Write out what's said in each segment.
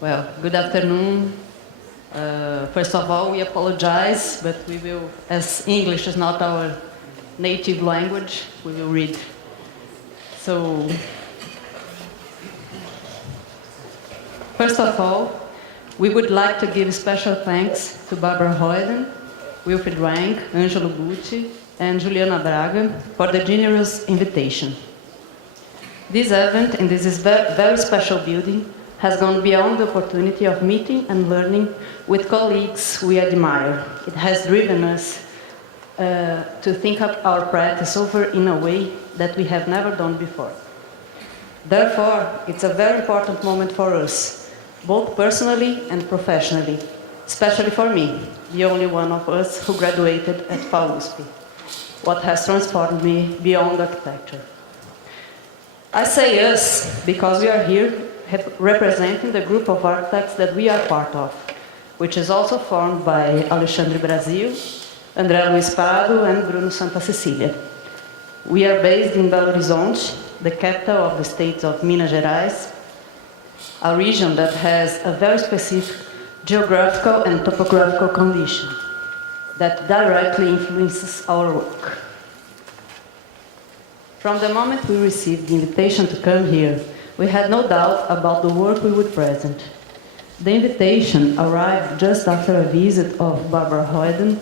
Well, good afternoon. First of all, we apologize, but we will, as English is not our native language, we will read. So, first of all, we would like to give special thanks to Barbara Hoyden, Wilfried Rank, Angelo Gucci, and Juliana Braga for the generous invitation. This event in this very special building has gone beyond the opportunity of meeting and learning with colleagues we admire. It has driven us to think of our practice over in a way that we have never done before. Therefore, it's a very important moment for us, both personally and professionally, especially for me, the only one of us who graduated at FAU USP, what has transformed me beyond architecture. I say us because we are here representing the group of architects that we are part of, which is also formed by Alexandre Brasil, André Luiz Prado, and Bruno Santa Cecília. We are based in Belo Horizonte, the capital of the state of Minas Gerais, a region that has a very specific geographical and topographical condition that directly influences our work. From the moment we received the invitation to come here, we had no doubt about the work we would present. The invitation arrived just after a visit of Barbara Hoyden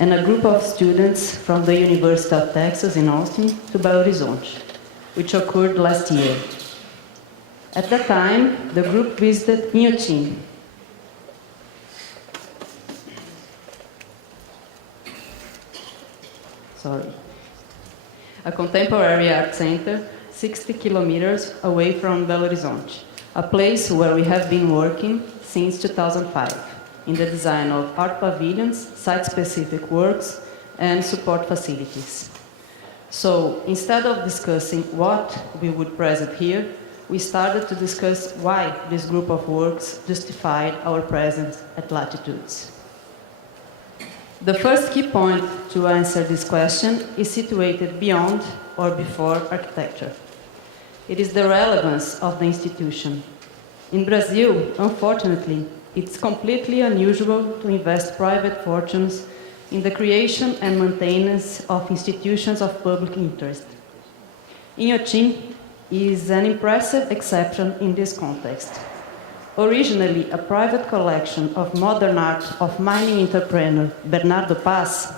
and a group of students from the University of Texas in Austin to Belo Horizonte, which occurred last year. At that time, the group visited Inhotim, a contemporary art center 60 kilometers away from Belo Horizonte, a place where we have been working since 2005 in the design of art pavilions, site-specific works, and support facilities. So instead of discussing what we would present here, we started to discuss why this group of works justified our presence at Latitudes. The first key point to answer this question is situated beyond or before architecture. It is the relevance of the institution. In Brazil, unfortunately, it's completely unusual to invest private fortunes in the creation and maintenance of institutions of public interest. Inhotim is an impressive exception in this context. Originally a private collection of modern art of mining entrepreneur Bernardo Paz,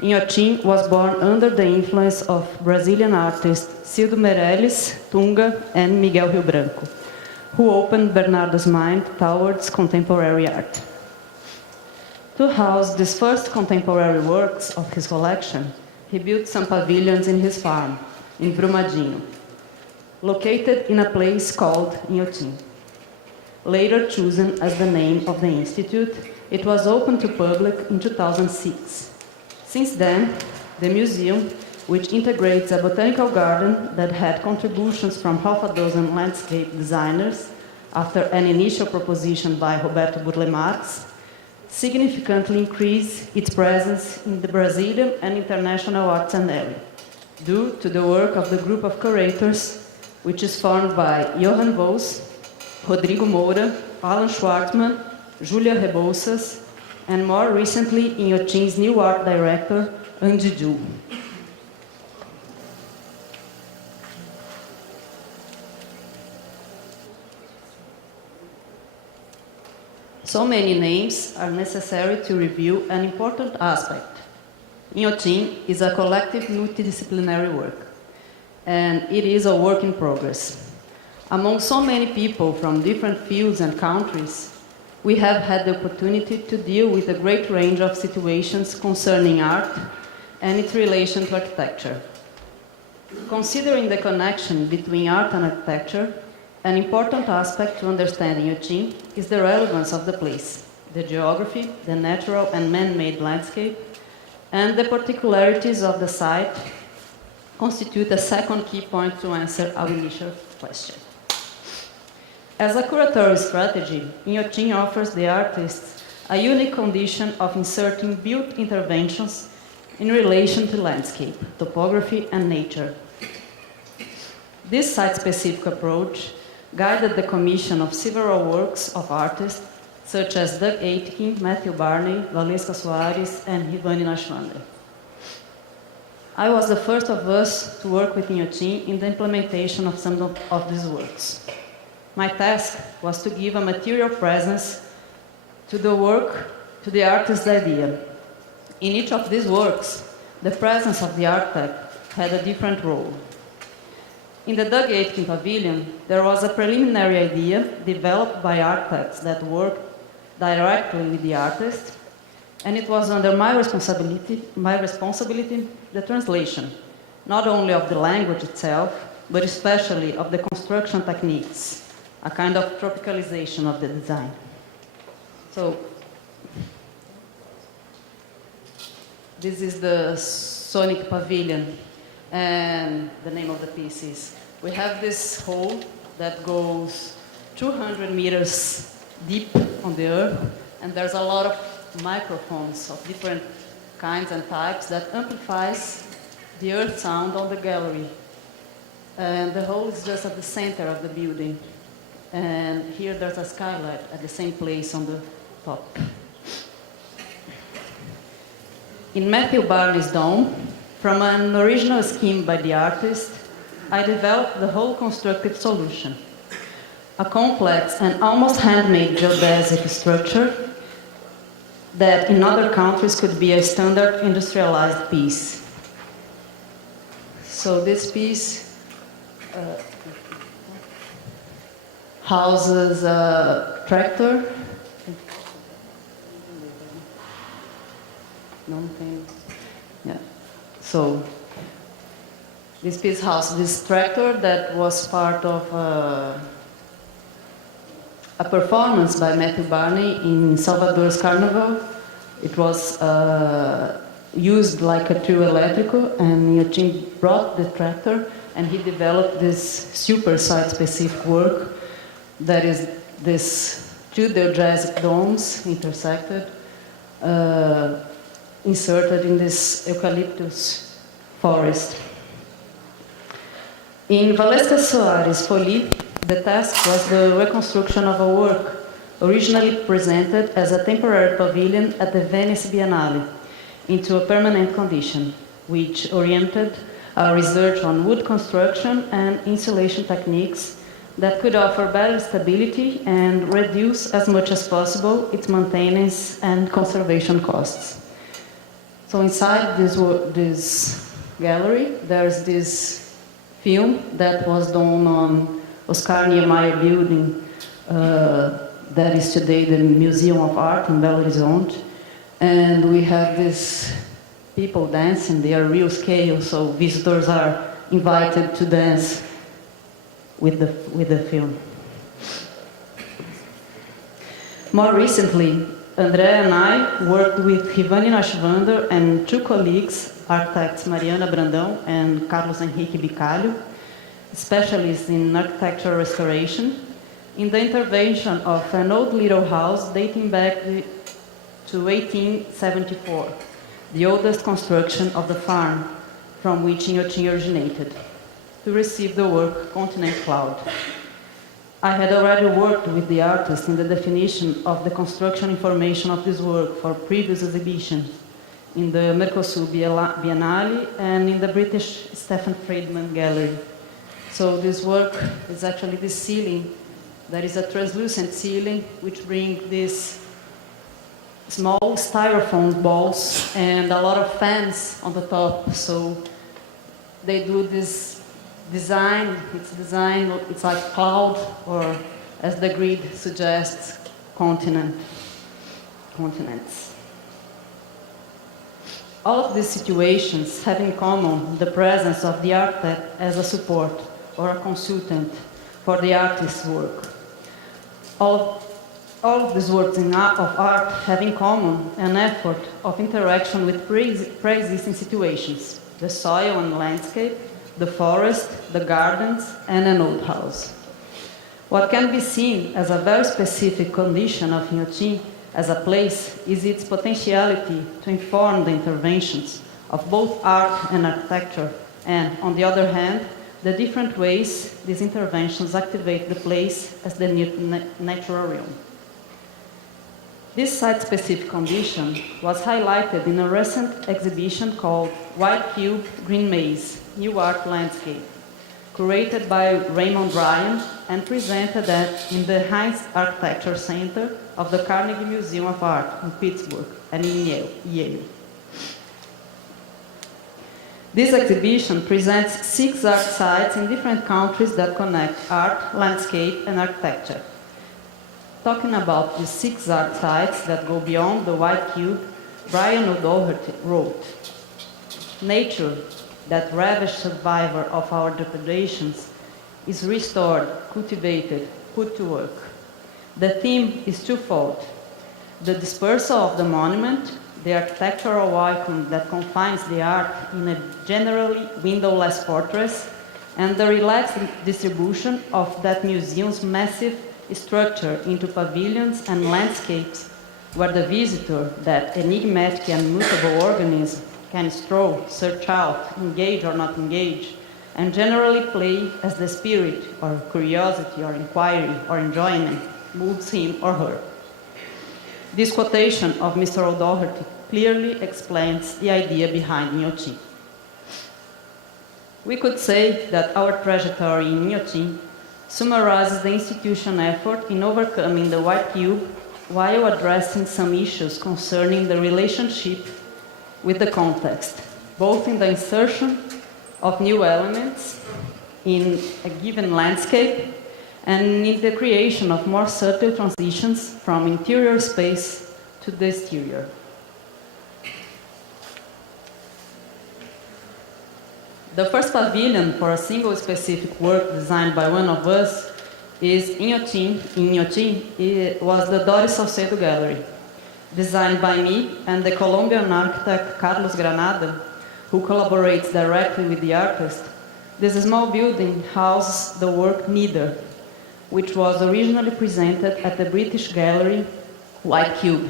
Inhotim was born under the influence of Brazilian artists Cildo Meirelles, Tunga, and Miguel Rio Branco, who opened Bernardo's mind towards contemporary art. To house these first contemporary works of his collection, he built some pavilions in his farm, in Brumadinho, located in a place called Inhotim. Later chosen as the name of the institute, it was open to public in 2006. Since then, the museum, which integrates a botanical garden that had contributions from half a dozen landscape designers after an initial proposition by Roberto Burle Marx, significantly increased its presence in the Brazilian and international art scenario, due to the work of the group of curators, which is formed by Johan Vos, Rodrigo Moura, Alan Schwartzman, Julia Rebouças, and more recently, Inhotim's new art director, Andy Ju. So many names are necessary to review an important aspect. Inhotim is a collective multidisciplinary work, and it is a work in progress. Among so many people from different fields and countries, we have had the opportunity to deal with a great range of situations concerning art and its relation to architecture. Considering the connection between art and architecture, an important aspect to understanding Inhotim is the relevance of the place, the geography, the natural and man-made landscape, and the particularities of the site constitute a second key point to answer our initial question. As a curatorial strategy, Inhotim offers the artists a unique condition of inserting built interventions in relation to landscape, topography, and nature. This site-specific approach guided the commission of several works of artists such as Doug Aitken, Matthew Barney, Valesca Soares, and Hivani Nashwander. I was the first of us to work with Inhotim in the implementation of some of these works. My task was to give a material presence to the work, to the artist's idea. In each of these works, the presence of the architect had a different role. In the Doug Aitken Pavilion, there was a preliminary idea developed by architects that worked directly with the artist, and it was under my responsibility, the translation, not only of the language itself, but especially of the construction techniques, a kind of tropicalization of the design. So, this is the Sonic Pavilion, and the name of the piece is, we have this hole that goes 200 meters deep on the earth, and there's a lot of microphones of different kinds and types that amplifies the earth sound on the gallery. And the hole is just at the center of the building. And here there's a skylight at the same place on the top. In Matthew Barney's dome, from an original scheme by the artist, I developed the whole constructive solution. A complex and almost handmade geodesic structure that in other countries could be a standard industrialized piece. So this piece houses a tractor. Yeah. So this piece houses this tractor that was part of a performance by Matthew Barney in Salvador's Carnival. It was used like a trio elétrico, and Inhotim brought the tractor, and he developed this super site-specific work that is this two geodesic domes intersected, inserted in this eucalyptus forest. In Valesca Soares' Folie, the task was the reconstruction of a work originally presented as a temporary pavilion at the Venice Biennale into a permanent condition, which oriented research on wood construction and insulation techniques that could offer better stability and reduce as much as possible its maintenance and conservation costs. So inside this gallery, there's this film that was done on Oscar Niemeyer building that is today the Museum of Art in Belo Horizonte. And we have these people dancing, they are real scale, so visitors are invited to dance with the film. More recently, Andrea and I worked with Hivani Nashwander and two colleagues, architects Mariana Brandão and Carlos Henrique Bicalho, specialists in architectural restoration, in the intervention of an old little house dating back to 1874, the oldest construction of the farm from which Inhotim originated, to receive the work Continent Cloud. I had already worked with the artist in the definition of the construction information of this work for previous exhibitions in the Mercosur Biennale and in the British Stephen Friedman Gallery. So this work is actually this ceiling. There is a translucent ceiling which brings these small styrofoam balls and a lot of fans on the top. So they do this design. It's like cloud, or as the grid suggests, continents. All of these situations have in common the presence of the architect as a support or a consultant for the artist's work. All of these works of art have in common an effort of interaction with pre-existing situations, the soil and landscape, the forest, the gardens, and an old house. What can be seen as a very specific condition of Inhotim as a place is its potentiality to inform the interventions of both art and architecture, and, on the other hand, the different ways these interventions activate the place as the new natural realm. This site-specific condition was highlighted in a recent exhibition called White Cube, Green Maze, New Art Landscape, curated by Raymond Ryan and presented in the Heinz Architecture Center of the Carnegie Museum of Art in Pittsburgh and in Yale. This exhibition presents 6 art sites in different countries that connect art, landscape, and architecture. Talking about the 6 art sites that go beyond the white cube, Brian O'Doherty wrote, "Nature, that ravished survivor of our depredations, is restored, cultivated, put to work. The theme is twofold: the dispersal of the monument, the architectural icon that confines the art in a generally windowless fortress, and the relaxed distribution of that museum's massive structure into pavilions and landscapes where the visitor, that enigmatic and mutable organism, can stroll, search out, engage or not engage, and generally play as the spirit or curiosity or inquiry or enjoyment moves him or her." This quotation of Mr. O'Doherty clearly explains the idea behind Inhotim. We could say that our trajectory in Inhotim summarizes the institution's effort in overcoming the white cube while addressing some issues concerning the relationship with the context, both in the insertion of new elements in a given landscape and in the creation of more subtle transitions from interior space to the exterior. The first pavilion for a single specific work designed by one of us is in Inhotim. It was the Doris Salcedo Gallery, designed by me and the Colombian architect Carlos Granada, who collaborates directly with the artist. This small building houses the work Neither, which was originally presented at the British gallery White Cube.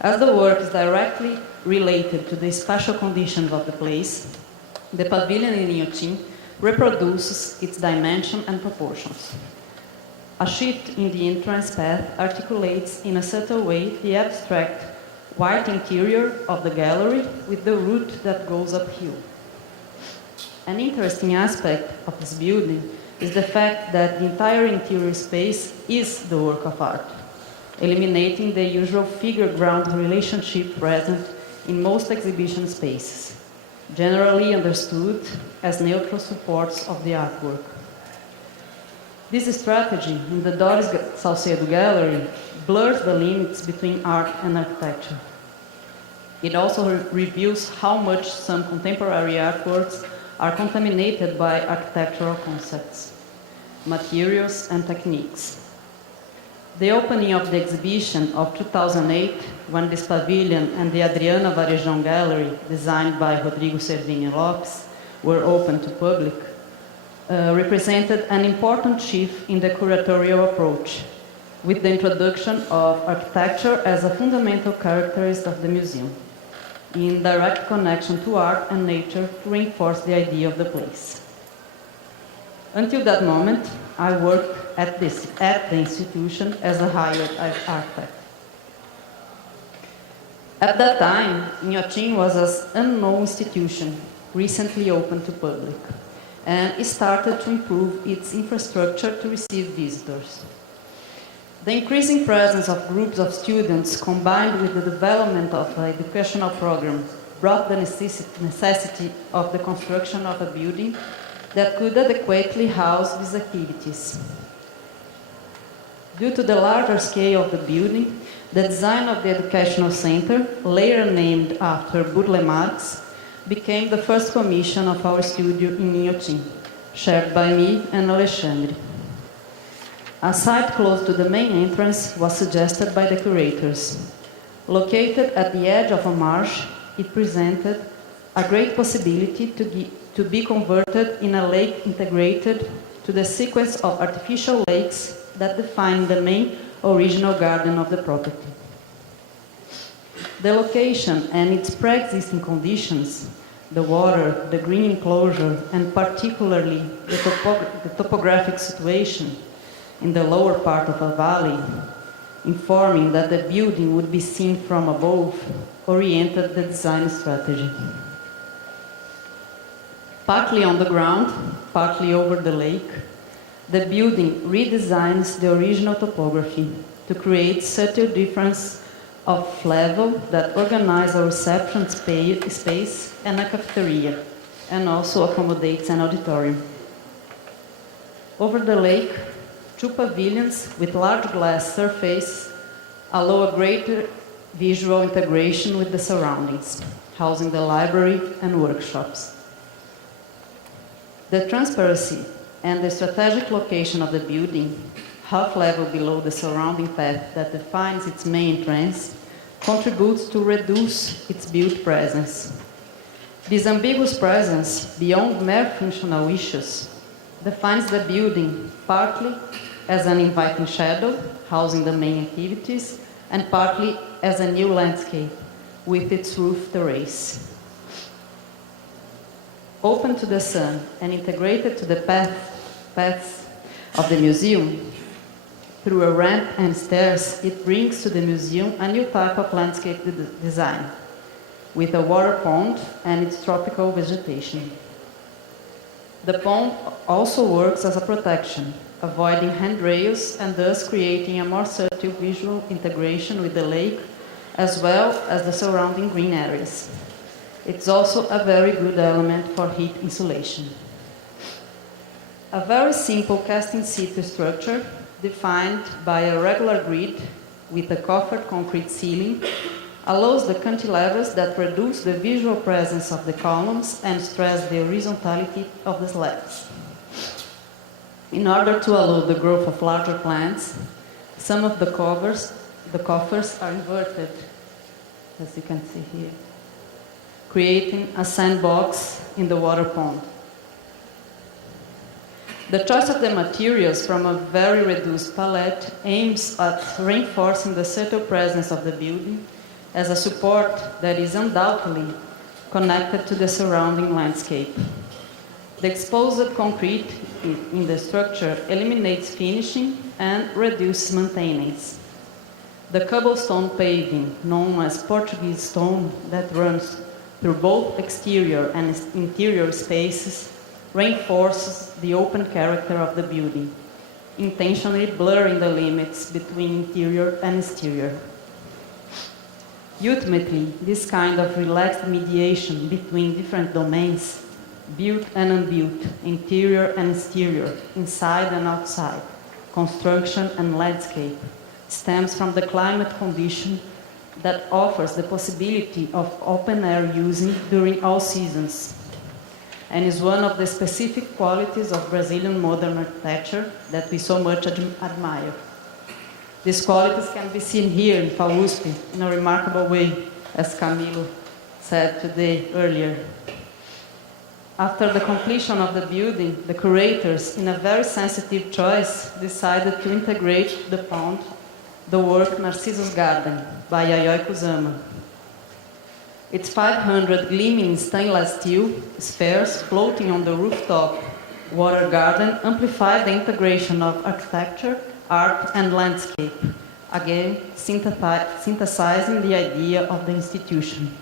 As the work is directly related to the spatial conditions of the place, the pavilion in Inhotim reproduces its dimension and proportions. A shift in the entrance path articulates in a subtle way the abstract white interior of the gallery with the route that goes uphill. An interesting aspect of this building is the fact that the entire interior space is the work of art, eliminating the usual figure-ground relationship present in most exhibition spaces, generally understood as neutral supports of the artwork. This strategy in the Doris Salcedo Gallery blurs the limits between art and architecture. It also reveals how much some contemporary artworks are contaminated by architectural concepts, materials, and techniques. The opening of the exhibition of 2008, when this pavilion and the Adriana Varejão Gallery, designed by Rodrigo Cervinha Lopes, were open to public, represented an important shift in the curatorial approach, with the introduction of architecture as a fundamental characteristic of the museum, in direct connection to art and nature to reinforce the idea of the place. Until that moment, I worked at the institution as a hired architect. At that time, Inhotim was an unknown institution, recently opened to public, and it started to improve its infrastructure to receive visitors. The increasing presence of groups of students combined with the development of an educational program brought the necessity of the construction of a building that could adequately house these activities. Due to the larger scale of the building, the design of the educational center, later named after Burle Marx, became the first commission of our studio in Inhotim, shared by me and Alexandre. A site close to the main entrance was suggested by the curators. Located at the edge of a marsh, it presented a great possibility to be converted in a lake integrated to the sequence of artificial lakes that define the main original garden of the property. The location and its pre-existing conditions the water, the green enclosure, and particularly the topographic situation in the lower part of a valley, informing that the building would be seen from above, oriented the design strategy. Partly on the ground, partly over the lake, the building redesigns the original topography to create subtle difference of level that organize a reception space and a cafeteria, and also accommodates an auditorium. Over the lake, 2 pavilions with large glass surface allow a greater visual integration with the surroundings, housing the library and workshops. The transparency and the strategic location of the building, half level below the surrounding path that defines its main entrance, contributes to reduce its built presence. This ambiguous presence, beyond mere functional issues, defines the building partly as an inviting shadow, housing the main activities, and partly as a new landscape, with its roof terrace. Open to the sun and integrated to the paths of the museum, through a ramp and stairs, it brings to the museum a new type of landscape design, with a water pond and its tropical vegetation. The pond also works as a protection, avoiding handrails and thus creating a more subtle visual integration with the lake, as well as the surrounding green areas. It's also a very good element for heat insulation. A very simple cast-in-situ structure, defined by a regular grid with a coffered concrete ceiling, allows the cantilevers that reduce the visual presence of the columns and stress the horizontality of the slabs. In order to allow the growth of larger plants, some of the coffers are inverted, as you can see here, creating a sandbox in the water pond. The choice of the materials from a very reduced palette aims at reinforcing the subtle presence of the building as a support that is undoubtedly connected to the surrounding landscape. The exposed concrete in the structure eliminates finishing and reduces maintenance. The cobblestone paving, known as Portuguese stone, that runs through both exterior and interior spaces, reinforces the open character of the building, intentionally blurring the limits between interior and exterior. Ultimately, this kind of relaxed mediation between different domains, built and unbuilt, interior and exterior, inside and outside, construction and landscape, stems from the climate condition that offers the possibility of open-air using during all seasons, and is one of the specific qualities of Brazilian modern architecture that we so much admire. These qualities can be seen here in FAU USP in a remarkable way, as Camilo said today earlier. After the completion of the building, the curators, in a very sensitive choice, decided to integrate the pond, the work Narcissus Garden by Yayoi Kusama. Its 500 gleaming stainless steel spheres floating on the rooftop water garden amplify the integration of architecture, art, and landscape, again synthesizing the idea of the institution.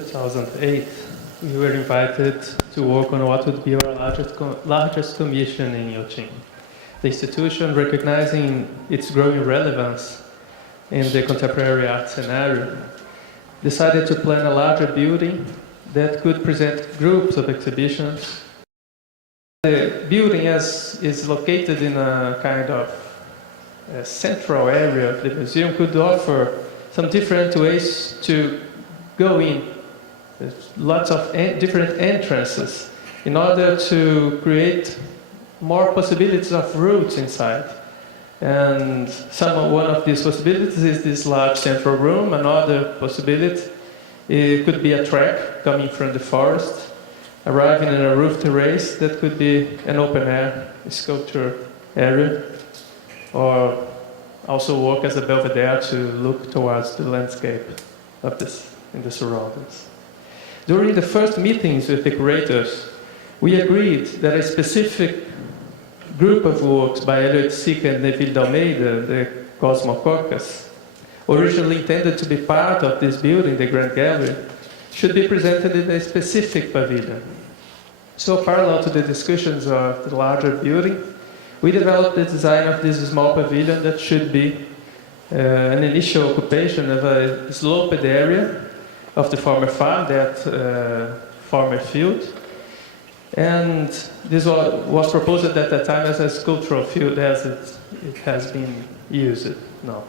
2008, we were invited to work on what would be our largest commission in Yotin. The institution, recognizing its growing relevance in the contemporary art scenario, decided to plan a larger building that could present groups of exhibitions. The building is located in a kind of central area of the museum, could offer some different ways to go in. There's lots of different entrances in order to create more possibilities of routes inside. And one of these possibilities is this large central room. Another possibility, it could be a track coming from the forest, arriving in a roof terrace that could be an open air sculpture area, or also work as a belvedere to look towards the landscape of in the surroundings. During the first meetings with the curators, we agreed that a specific group of works by Elliot Sick and Neville d'Almeida, the Cosmococcus, originally intended to be part of this building, the Grand Gallery, should be presented in a specific pavilion. So, parallel to the discussions of the larger building, we developed the design of this small pavilion that should be an initial occupation of a sloped area of the former farm, that former field. And this was proposed at that time as a sculptural field, as it has been used now.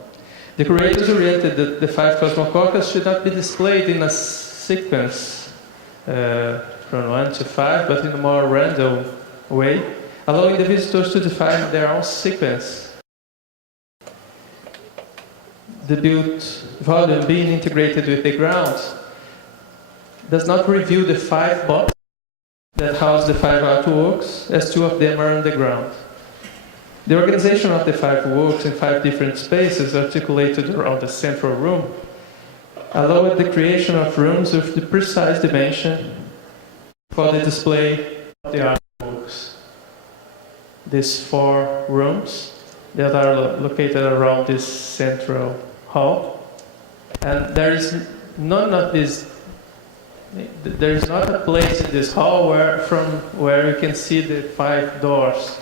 The curators oriented that the 5 Cosmococcus should not be displayed in a sequence from 1 to 5, but in a more random way, allowing the visitors to define their own sequence. The built volume being integrated with the ground does not reveal the 5 boxes that house the 5 artworks, as 2 of them are on the ground. The organization of the 5 works in 5 different spaces articulated around the central room allowed the creation of rooms with the precise dimension for the display of the artworks. These 4 rooms that are located around this central hall, and there is none of these. There is not a place in this hall from where you can see the 5 doors.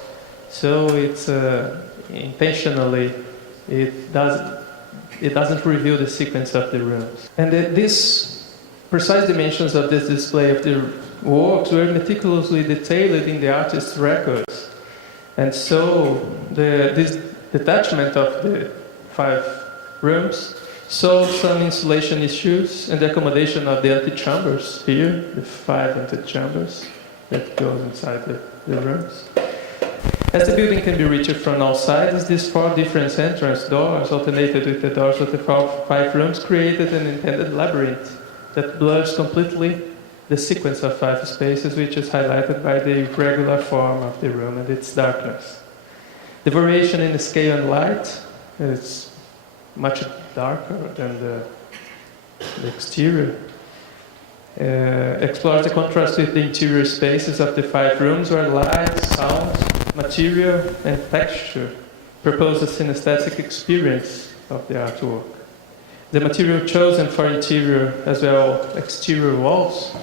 So it's intentionally it doesn't reveal the sequence of the rooms. And these precise dimensions of this display of the works were meticulously detailed in the artist's records. And so this detachment of the 5 rooms solved some insulation issues and the accommodation of the antechambers here, the 5 antechambers that go inside the rooms. As the building can be reached from all sides, these 4 different entrance doors, alternated with the doors of the 5 rooms, created an intended labyrinth that blurs completely the sequence of 5 spaces, which is highlighted by the irregular form of the room and its darkness. The variation in the scale and light is much darker than the exterior. Explores the contrast with the interior spaces of the 5 rooms where light, sound, material, and texture propose a synesthetic experience of the artwork. The material chosen for interior as well exterior walls